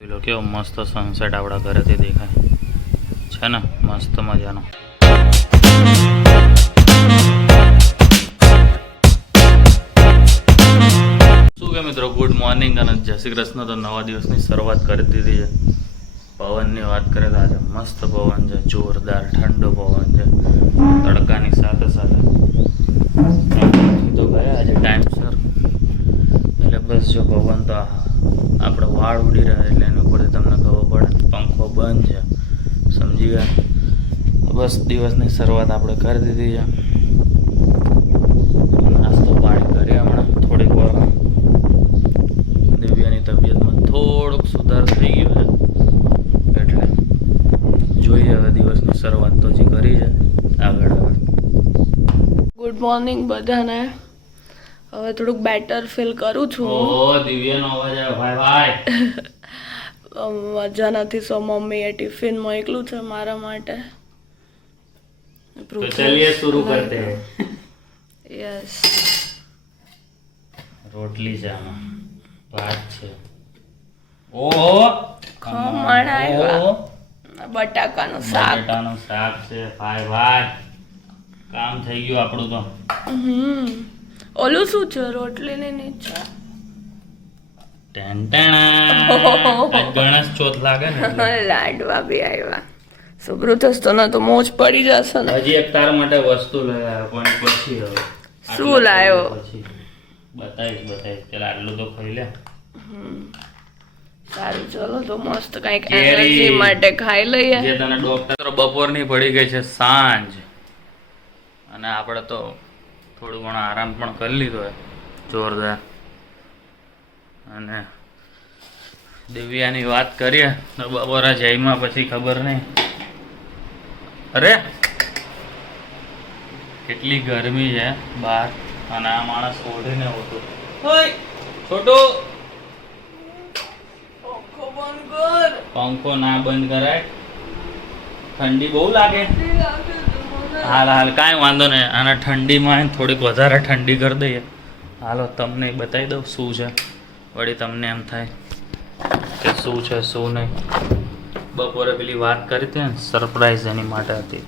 પેલો કેવો મસ્ત સનસેટ આપણા ઘરેથી દેખાય છે ને, મસ્ત મજાનો. શું કે મિત્રો, ગુડ મોર્નિંગ અને જય શ્રી કૃષ્ણ. તો નવા દિવસની શરૂઆત કરી દીધી છે. પવનની વાત કરીએ તો આજે મસ્ત પવન છે, જોરદાર ઠંડો પવન છે, તડકાની સાથે સાથે. તો ગયા આજે ટાઈમસર, એટલે બસ જો પવન તો આપણે વાળ ઉડી રહ્યા એટલે એની ઉપરથી તમને ખબર પડે પંખો બંધ છે, સમજી ગયા. બસ દિવસની શરૂઆત આપણે કરી દીધી છે. નાસ્તો પાણી કરીએ હમણાં થોડીક વાર. દિવ્યાની તબિયતમાં થોડોક સુધાર થઈ ગયો છે, એટલે જોઈએ હવે દિવસની શરૂઆત તો જે કરી છે આગળ. ગુડ મોર્નિંગ બધાને. હવે થોડુંક બેટર ફીલ કરું છું. ઓહો, દિવ્યાનો અવાજ આવ્યો. ભાઈ ભાઈ મજા નથી, સો મમ્મીએ ટિફિન મોકલું છે મારા માટે. તો ચલિए शुरू करते हैं. યસ, રોટલી છે આમાં, ભાત છે, ઓહો ખમણ આવ્યા, બટાકાનું શાક. બટાટાનું શાક છે. ભાઈ ભાઈ કામ થઈ ગયું આપણું તો. ઓલું શું છે રોટલી ની નીચે? ગણેશ ચોથ લાગે ને એટલે. લાડવા બી આવ્યા. સુબ્રુ થસ્તો ના તો મોજ પડી જશે ને. હજી એક તાર માટે વસ્તુ લઈ આવ્યો, પણ પછી હવે શું લાયો? પછી બતાવીશ. પેલા આટલું તો ખાઈ લે. સારું, ચલો તો મસ્ત કઈક એનર્જી માટે ખાઈ લઈએ. જે તને ડોક્ટર બપોરની પડી ગઈ છે સાંજ, અને આપણે તો થોડું ઘણો આરામ પણ કરી લીધો હોય જોરદાર. અને દિવ્યાની વાત કરીએ તો બપોરા જઈમાં પછી ખબર નહીં, અરે કેટલી ગરમી છે બહાર, અને આ માણસ ઓઢીને હોતું. છોટું પંખો ના બંધ કરાય, ઠંડી બહુ લાગે. હાલ કાંઈ વાંધો નહીં, અને ઠંડીમાં થોડીક વધારે ઠંડી કરી દઈએ. હાલો તમને બતાવી દઉં શું છે, વળી તમને એમ થાય કે શું છે શું નહીં. બપોરે પેલી વાત કરી હતી ને, સરપ્રાઈઝ એની માટે હતી.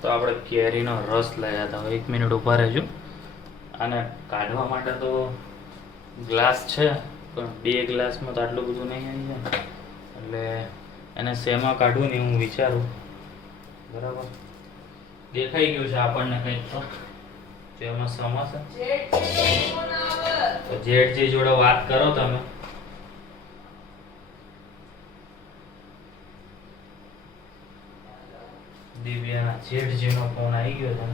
તો આપણે કેરીનો રસ લઈ હતા. 1 મિનિટ ઊભા રહેજો. અને કાઢવા માટે તો ગ્લાસ છે, પણ 2 ગ્લાસમાં તો આટલું બધું નહીં આવી જાય, એટલે એને શેમાં કાઢવું ને હું વિચારું. બરાબર, દેખાઈ ગયું છે આપણને કંઈક તો જેમાં સમસ્યા. તો જેઠજી જોડે વાત કરો તમે. દિવ્યાના જેઠજીનો ફોન આવી ગયો છે.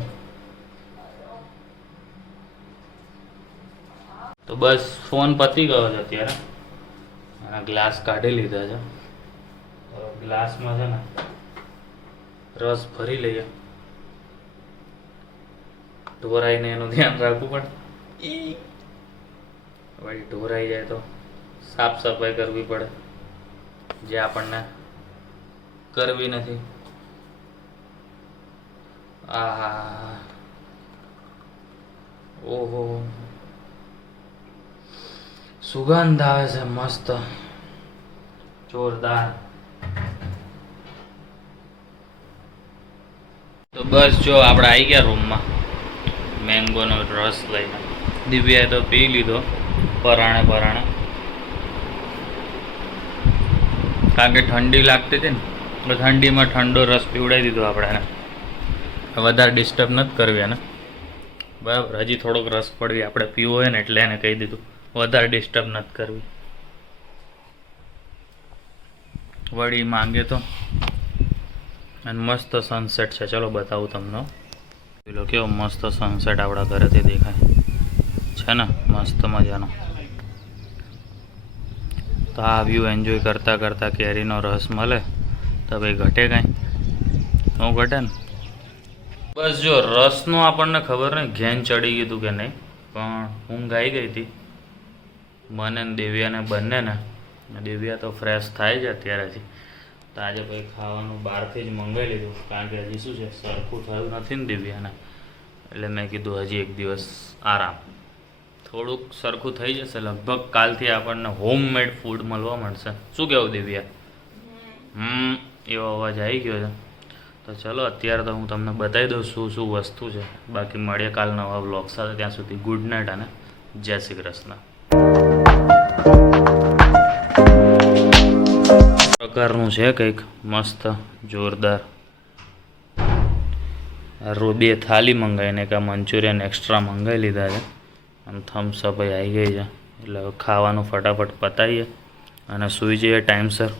તો બસ ફોન પતી ગયો છે અત્યારે, અને ગ્લાસ કાઢી લીધા છે. ગ્લાસમાં છે ને રસ ભરી લઈએ. ઢોરાઈને એનું ધ્યાન રાખવું પડે, વળી ઢોરાઈ જાય તો સાફ સફાઈ કરવી પડે, જે આપણને કરવી નથી. આહા, ઓહો, સુગંધ આવે છે મસ્ત જોરદાર. તો બસ જો આપણે આવી ગયા રૂમમાં, મેંગોનો રસ લઈને. દિવ્યાએ તો પી લીધો પરાણે, કારણ કે ઠંડી લાગતી હતી ને, તો ઠંડીમાં ઠંડો રસ પીવડાવી દીધો આપણે એને. વધારે ડિસ્ટર્બ નથી કરવી એને, બરાબર. હજી થોડોક રસ પડવી આપણે પીવો હોય ને, એટલે એને કહી દીધું વધારે ડિસ્ટર્બ નથી કરવી. વળી માંગે તો. અને મસ્ત સનસેટ છે, ચલો બતાવું તમને. પેલો કેવો મસ્ત સનસેટ આપણા ઘરેથી દેખાય છે ને, મસ્ત મજાનો. તો આ વ્યૂ એન્જોય કરતાં કરતાં કેરીનો રસ મળે તો ભાઈ ઘટે કાંઈ? શું ઘટે ને. બસ જો રસનું આપણને ખબર નહીં ઘેન ચડી ગયું કે નહીં, પણ ઊંઘ આવી ગઈ હતી મને ને દિવ્યાને બંનેને. દિવ્યા તો ફ્રેશ થાય છે અત્યારેથી. તો આજે ભાઈ ખાવાનું બહારથી જ મંગાવી લીધું, કારણ કે હજી શું છે સરખું થયું નથી ને દિવ્યાને, એટલે મેં કીધું હજી એક દિવસ આરામ. થોડુંક સરખું થઈ જશે, લગભગ કાલથી આપણને હોમમેડ ફૂડ મળવા મળશે. શું કહેવું દિવ્યા? એવો અવાજ આવી ગયો છે. તો ચલો અત્યારે તો હું તમને બતાવી દઉં શું શું વસ્તુ છે. બાકી મળીએ કાલ નવા બ્લોગ સાથે. ત્યાં સુધી ગુડ નાઇટ અને જય શ્રી કૃષ્ણ. પ્રકારનું છે કંઈક મસ્ત જોરદાર. 2 થાળી મંગાવીને એક મંચુરિયન એક્સ્ટ્રા મંગાવી લીધા છે અને થમ્સઅપ આવી ગઈ છે. એટલે હવે ખાવાનું ફટાફટ પતાવીએ અને સૂઈ જઈએ ટાઈમસર.